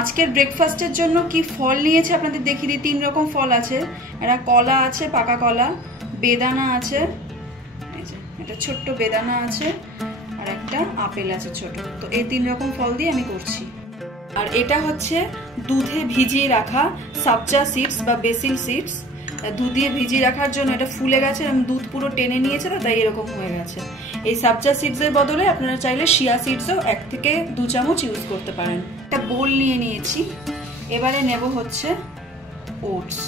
আজকের ব্রেকফাস্টের জন্য কি ফল নিয়েছে আপনাদের দেখিয়ে দিই। 3 রকম ফল আছে। এটা কলা আছে, পাকা কলা, বেদানা আছে, এই যে এটা ছোট্ট বেদানা আছে, আর একটা আপেল আছে ছোট। তো এই 3 রকম ফল দিয়ে আমি করছি। আর এটা হচ্ছে দুধে ভিজিয়ে রাখা সাবজা সিডস বা বেসিল সিডস। দুধে ভিজিয়ে রাখার জন্য এটা ফুলে গেছে, দুধ পুরো টেনে নিয়েছে, তো তাই এরকম হয়ে গেছে। এই সাবজা সিডসের বদলে আপনারা চাইলে শিয়া সিডসও 1 থেকে 2 চামচ ইউজ করতে পারেন। একটা বোল নিয়ে নিয়েছি। এবারে নেব হচ্ছে ওটস।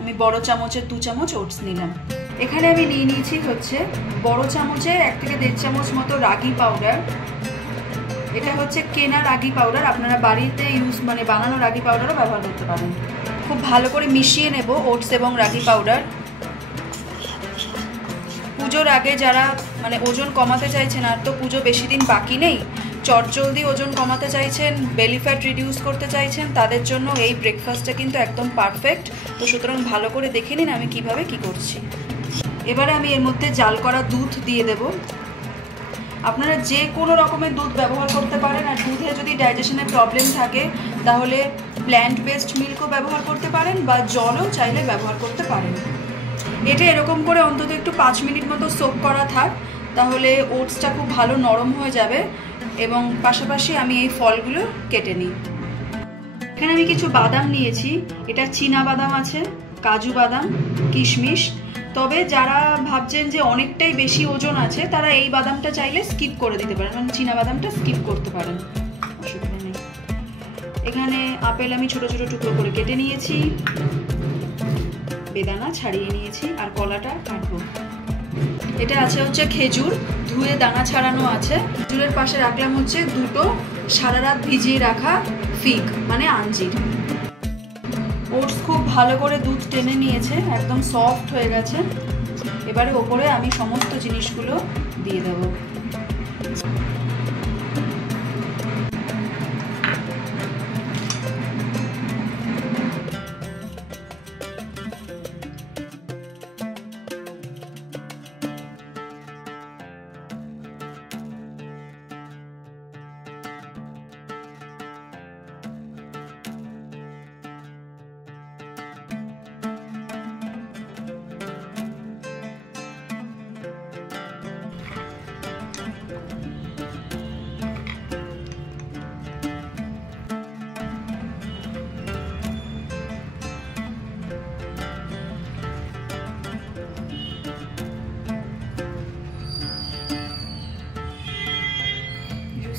আমি বড় চামচের 2 চামচ ওটস নিলাম। এখানে আমি নিয়ে নিয়েছি হচ্ছে বড় চামচের 1 থেকে 1.5 চামচ মতো রাগি পাউডার। এটা হচ্ছে কেনা রাগি পাউডার, আপনারা বাড়িতে বানানো রাগি পাউডারও ব্যবহার করতে পারেন। খুব ভালো করে মিশিয়ে নেব ওটস এবং রাগি পাউডার। পুজোর আগে যারা ওজন কমাতে চাইছেন, আর তো পুজো বেশি দিন বাকি নেই, চটজলদি ওজন কমাতে চাইছেন, বেলি ফ্যাট রিডিউস করতে চাইছেন, তাদের জন্য এই ব্রেকফাস্টটা কিন্তু একদম পারফেক্ট। তো সুতরাং ভালো করে দেখে নিন আমি কিভাবে কি করছি। এবারে আমি এর মধ্যে জাল করা দুধ দিয়ে দেব। আপনারা যে কোনো রকমের দুধ ব্যবহার করতে পারেন। আর দুধে যদি ডাইজেশনের প্রবলেম থাকে তাহলে প্ল্যান্ট বেসড মিল্কও ব্যবহার করতে পারেন, বা জলও চাইলে ব্যবহার করতে পারেন। এটা এরকম করে অন্তত একটু 5 মিনিট মতো সোক করা থাক, তাহলে ওটসটা খুব ভালো নরম হয়ে যাবে। এবং পাশাপাশি আমি এই ফলগুলো কেটে নিই। এখানে আমি কিছু বাদাম নিয়েছি। এটা চীনা বাদাম আছে, কাজু বাদাম, কিশমিশ। তবে যারা ভাবছেন যে অনেকটাই বেশি ওজন আছে, তারা এই বাদামটা চাইলে স্কিপ করে দিতে পারেন, চীনা বাদামটা স্কিপ করতে পারেন, অসুবিধা নেই। এখানে আপেল আমি ছোট ছোট টুকরো করে কেটে নিয়েছি, বেদানা ছাড়িয়ে নিয়েছি, আর কলাটা কাটবো। এটা আছে হচ্ছে খেজুর, ধুয়ে দানা ছাড়ানো আছে। খেজুরের পাশে রাখলাম হচ্ছে 2টো সারা রাত ভিজিয়ে রাখা ফিগ আঞ্জির। ওটস খুব ভালো করে দুধ টেনে নিয়েছে, একদম সফট হয়ে গেছে। এবারে ওপরে আমি সমস্ত জিনিসগুলো দিয়ে দেবো।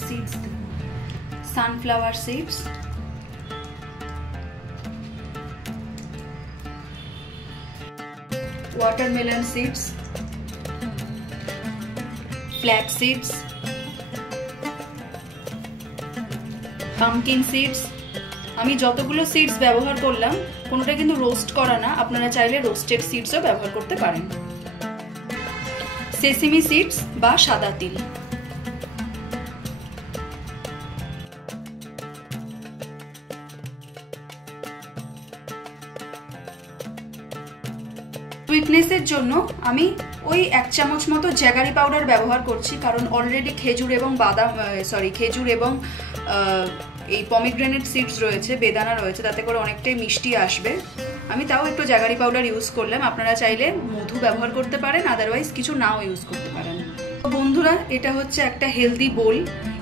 Seeds, sunflower seeds, watermelon seeds, flax seeds, pumpkin seeds। আমি যতগুলো সিডস ব্যবহার করলাম কোনোটা কিন্তু রোস্ট করা না, আপনারা চাইলে রোস্টেড সিডসও ব্যবহার করতে পারেন। সেসিমি সিডস বা সাদা তিল। সুইটনেসের জন্য আমি ওই 1 চামচ মতো জ্যাগারি পাউডার ব্যবহার করছি, কারণ অলরেডি খেজুর এবং এই পমিগ্রেনেট সিডস রয়েছে, বেদানা রয়েছে, তাতে করে অনেকটাই মিষ্টি আসবে। আমি তাও একটু জ্যাগারি পাউডার ইউজ করলাম। আপনারা চাইলে মধু ব্যবহার করতে পারেন, আদারওয়াইজ কিছু নাও ইউজ করতে পারেন। বন্ধুরা, এটা হচ্ছে একটা হেলদি বোল।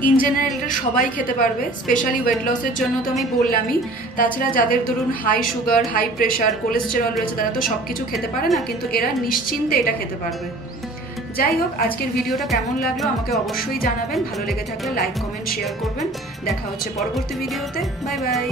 ইন জেনারেল এটা সবাই খেতে পারবে, স্পেশালি ওয়েট লসের জন্য তো আমি বললামই। তাছাড়া যাদের ধরুন high sugar, high pressure, cholesterol রয়েছে, তারা তো সব কিছু খেতে পারে না, কিন্তু এরা নিশ্চিন্তে এটা খেতে পারবে। যাই হোক, আজকের ভিডিওটা কেমন লাগলো আমাকে অবশ্যই জানাবেন। ভালো লেগে থাকলে লাইক, কমেন্ট, শেয়ার করবেন। দেখা হচ্ছে পরবর্তী ভিডিওতে। Bye bye.